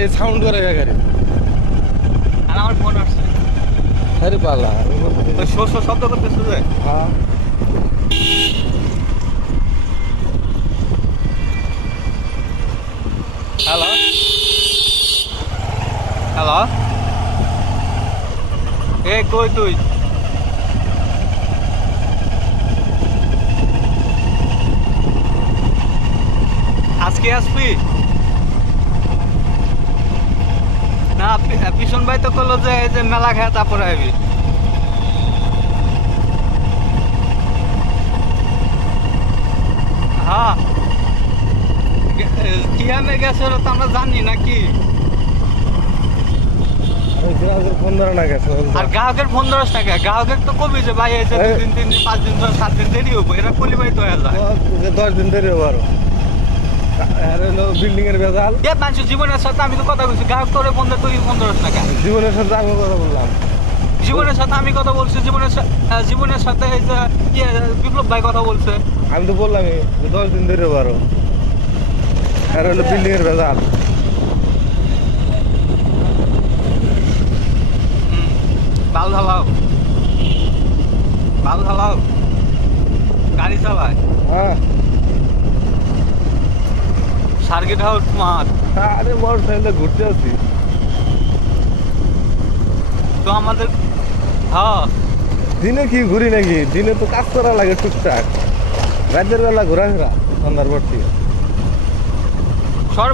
এই সাউন্ড করে গাড়ি। আর আমার ফোন আসছে। আরে পালা ওই শো শো শব্দ করতেছে যে। হ্যাঁ হ্যালো হ্যালো, এ কই তুই? আজকে আসবি না? পিছন ভাই তো করলো যে এই যে মেলা খেয়ে তারপরে আবি। হ্যাঁ, কিয়ামে গেছে ওরা তো আমরা জানি নাকি। গ্রাহকের ফোন ধরে না গেছে। আর গ্রাহকের ফোন ধরস না কে? গ্রাহকের তো কবি যে ভাই এই যে 2 দিন 3 দিন 5 দিন 7 দিন দেরি হবো, এরা কলি ভাই তো হয়ে যায়। 10 দিন ধরে আরো আর হলো বিল্ডিং এর বেজাল। এ মানুষ জীবনের সাথে আমি তো কথা বলছি, গ্রাহক তোরে ফোন ধরে তুই ফোন ধরস না কে? জীবনের সাথে আমি কথা বললাম। জীবনের সাথে আমি কথা বলছি, জীবনের সাথে এই যে বিপ্লব ভাই কথা বলছে। আমি তো বললামই 10 দিন ধরে আরো আর হলো বিল্ডিং এর বেজাল। বাল ঢালাও, বাল ঢালাও, গাড়ি চালায় হ্যাঁ সার্কিট হাউস মাঠ। আরে মোটর সাইকেলে ঘুরতে আসি তো আমাদের হ্যাঁ দিনে কি ঘুরি নাকি? দিনে তো কাজ করা লাগে টুকটাক, রাতের বেলা ঘোরাফেরা সন্ধ্যার পর থেকে। সর